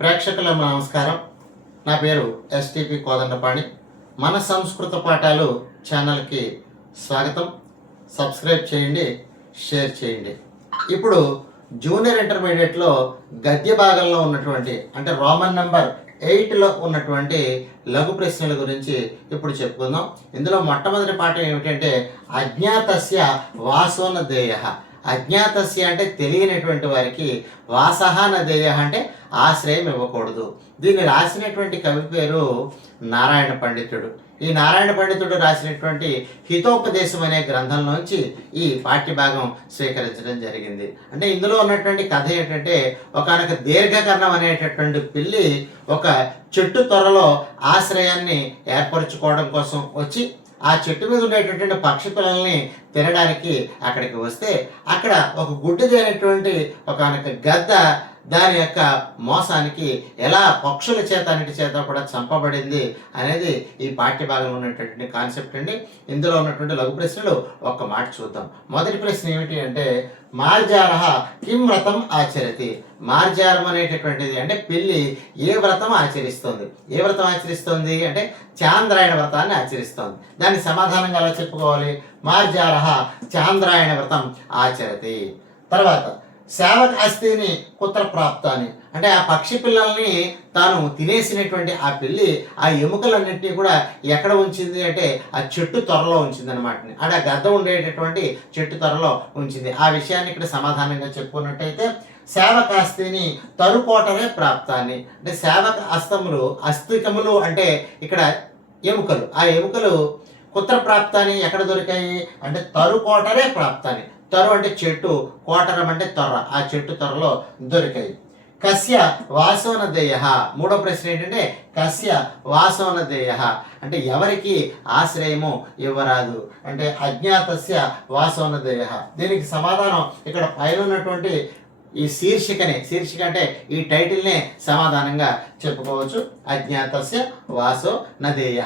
ప్రేక్షకులకు నమస్కారం. నా పేరు ఎస్టిపి కోదండపాణి. మన సంస్కృత పాఠాలు ఛానల్కి స్వాగతం. సబ్స్క్రైబ్ చేయండి, షేర్ చేయండి. ఇప్పుడు జూనియర్ ఇంటర్మీడియట్లో గద్య భాగంలో ఉన్నటువంటి అంటే రోమన్ నెంబర్ 8లో ఉన్నటువంటి లఘు ప్రశ్నల గురించి ఇప్పుడు చెప్పుకుందాం. ఇందులో మొట్టమొదటి పాఠం ఏమిటంటే అజ్ఞాతస్య వాసోనదేయ. అజ్ఞాతస్య అంటే తెలియనటువంటి వారికి, వాసహ నదేయ అంటే ఆశ్రయం ఇవ్వకూడదు. దీన్ని రాసినటువంటి కవి పేరు నారాయణ పండితుడు. ఈ నారాయణ పండితుడు రాసినటువంటి హితోపదేశం అనే గ్రంథంలోంచి ఈ పాఠ్యభాగం స్వీకరించడం జరిగింది. అంటే ఇందులో ఉన్నటువంటి కథ ఏంటంటే ఒకనొక దీర్ఘకర్ణం అనేటటువంటి పిల్లి ఒక చెట్టు త్వరలో ఆశ్రయాన్ని ఏర్పరచుకోవడం కోసం వచ్చి ఆ చెట్టు మీద ఉండేటటువంటి పక్షి పిల్లల్ని తినడానికి అక్కడికి వస్తే అక్కడ ఒక గుడ్డిదైనటువంటి ఒకనొక గద్ద దాని యొక్క మోసానికి ఎలా పక్షుల చేత అన్నిటి చేత కూడా చంపబడింది అనేది ఈ పాఠ్యభాగంలో ఉన్నటువంటి కాన్సెప్ట్ అండి. ఇందులో ఉన్నటువంటి లఘు ప్రశ్నలు ఒక్క మాట చూద్దాం. మొదటి ప్రశ్న ఏమిటి అంటే మార్జార కిం వ్రతం ఆచరతి. మార్జారం అనేటటువంటిది అంటే పిల్లి ఏ వ్రతం ఆచరిస్తుంది? ఏ వ్రతం ఆచరిస్తుంది అంటే చాంద్రాయణ వ్రతాన్ని ఆచరిస్తుంది. దానికి సమాధానంగా ఎలా చెప్పుకోవాలి? మార్జార చాంద్రాయణ వ్రతం ఆచరతి. తర్వాత సేవక అస్థిని కుత్ర ప్రాప్తాన్ని అంటే ఆ పక్షి పిల్లల్ని తాను తినేసినటువంటి ఆ పిల్లి ఆ ఎముకలన్నింటినీ కూడా ఎక్కడ ఉంచింది అంటే ఆ చెట్టు త్వరలో ఉంచింది అనమాట. అంటే ఆ గద్ద ఉండేటటువంటి చెట్టు త్వరలో ఉంచింది. ఆ విషయాన్ని ఇక్కడ సమాధానంగా చెప్పుకున్నట్టయితే సేవకాస్తిని తరుకోటరే ప్రాప్తాన్ని అంటే సేవక అస్తములు అస్థికములు అంటే ఇక్కడ ఎముకలు. ఆ ఎముకలు కుత్ర ప్రాప్తాన్ని ఎక్కడ దొరికాయి అంటే తరుకోటరే ప్రాప్తాన్ని. తరు అంటే చెట్టు, కోటరం అంటే తొర్ర, ఆ చెట్టు త్వరలో దొరికాయి. కస్య వాసోనదేయ. మూడో ప్రశ్న ఏంటంటే కస్య వాసోనదేయ అంటే ఎవరికి ఆశ్రయము ఇవ్వరాదు అంటే అజ్ఞాతస్య వాసోనదేయ. దీనికి సమాధానం ఇక్కడ పైన ఉన్నటువంటి ఈ శీర్షిక అంటే ఈ టైటిల్నే సమాధానంగా చెప్పుకోవచ్చు. అజ్ఞాతస్య వాసో నదేయ.